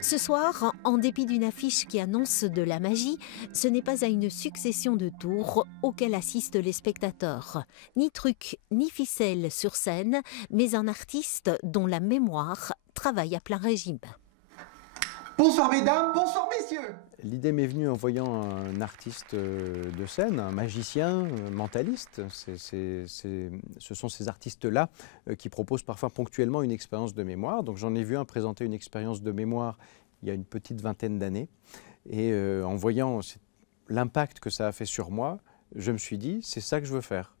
Ce soir, en dépit d'une affiche qui annonce de la magie, ce n'est pas à une succession de tours auxquels assistent les spectateurs. Ni trucs, ni ficelles sur scène, mais un artiste dont la mémoire travaille à plein régime. Bonsoir mesdames, bonsoir messieurs. L'idée m'est venue en voyant un artiste de scène, un magicien, un mentaliste. Ce sont ces artistes-là qui proposent parfois ponctuellement une expérience de mémoire. Donc j'en ai vu un présenter une expérience de mémoire il y a une petite vingtaine d'années. Et en voyant l'impact que ça a fait sur moi, je me suis dit, c'est ça que je veux faire.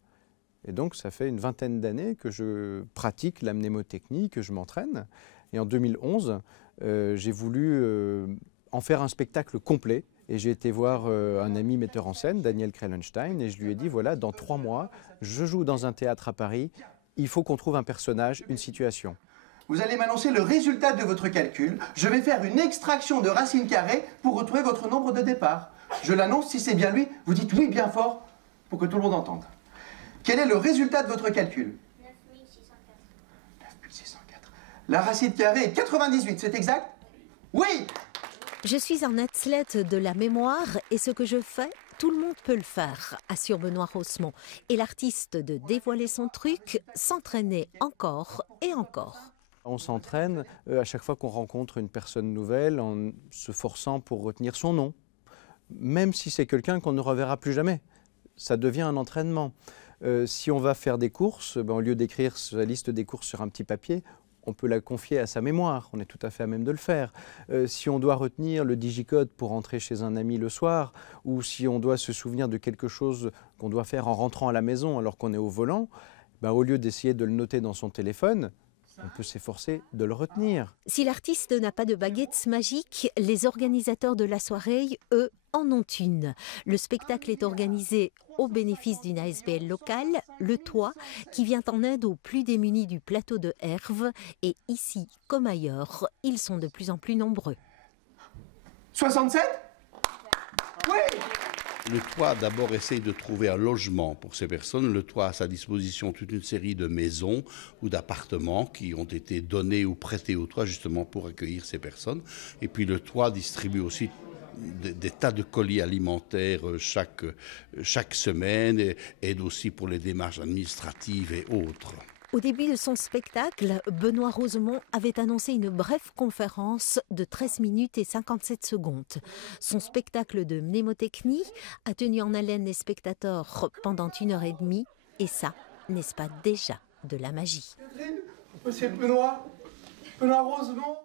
Et donc ça fait une vingtaine d'années que je pratique la mnémotechnie, que je m'entraîne. Et en 2011, j'ai voulu en faire un spectacle complet. Et j'ai été voir un ami metteur en scène, Daniel Krellenstein, et je lui ai dit, voilà, dans 3 mois, je joue dans un théâtre à Paris, il faut qu'on trouve un personnage, une situation. Vous allez m'annoncer le résultat de votre calcul. Je vais faire une extraction de racine carrée pour retrouver votre nombre de départ. Je l'annonce, si c'est bien lui, vous dites oui bien fort pour que tout le monde entende. Quel est le résultat de votre calcul? 9604. 9604. La racine carrée est 98, c'est exact? Oui! Je suis un athlète de la mémoire et ce que je fais, tout le monde peut le faire, assure Benoît Rosemont. Et l'artiste de dévoiler son truc s'entraînait encore et encore. On s'entraîne à chaque fois qu'on rencontre une personne nouvelle en se forçant pour retenir son nom, même si c'est quelqu'un qu'on ne reverra plus jamais. Ça devient un entraînement. Si on va faire des courses, au lieu d'écrire sa liste des courses sur un petit papier, on peut la confier à sa mémoire, on est tout à fait à même de le faire. Si on doit retenir le digicode pour rentrer chez un ami le soir, ou si on doit se souvenir de quelque chose qu'on doit faire en rentrant à la maison alors qu'on est au volant, au lieu d'essayer de le noter dans son téléphone, on peut s'efforcer de le retenir. Si l'artiste n'a pas de baguette magique, les organisateurs de la soirée, eux, en ont une. Le spectacle est organisé au bénéfice d'une ASBL locale, Le Toit, qui vient en aide aux plus démunis du plateau de Herve. Et ici, comme ailleurs, ils sont de plus en plus nombreux. 67? Oui! Le Toit, d'abord, essaye de trouver un logement pour ces personnes. Le Toit a à sa disposition toute une série de maisons ou d'appartements qui ont été donnés ou prêtés au Toit justement pour accueillir ces personnes. Et puis le Toit distribue aussi des tas de colis alimentaires chaque semaine et aide aussi pour les démarches administratives et autres. Au début de son spectacle, Benoît Rosemont avait annoncé une brève conférence de 13 minutes et 57 secondes. Son spectacle de mnémotechnie a tenu en haleine les spectateurs pendant 1h30. Et ça, n'est-ce pas déjà de la magie? Catherine, c'est Benoît Rosemont.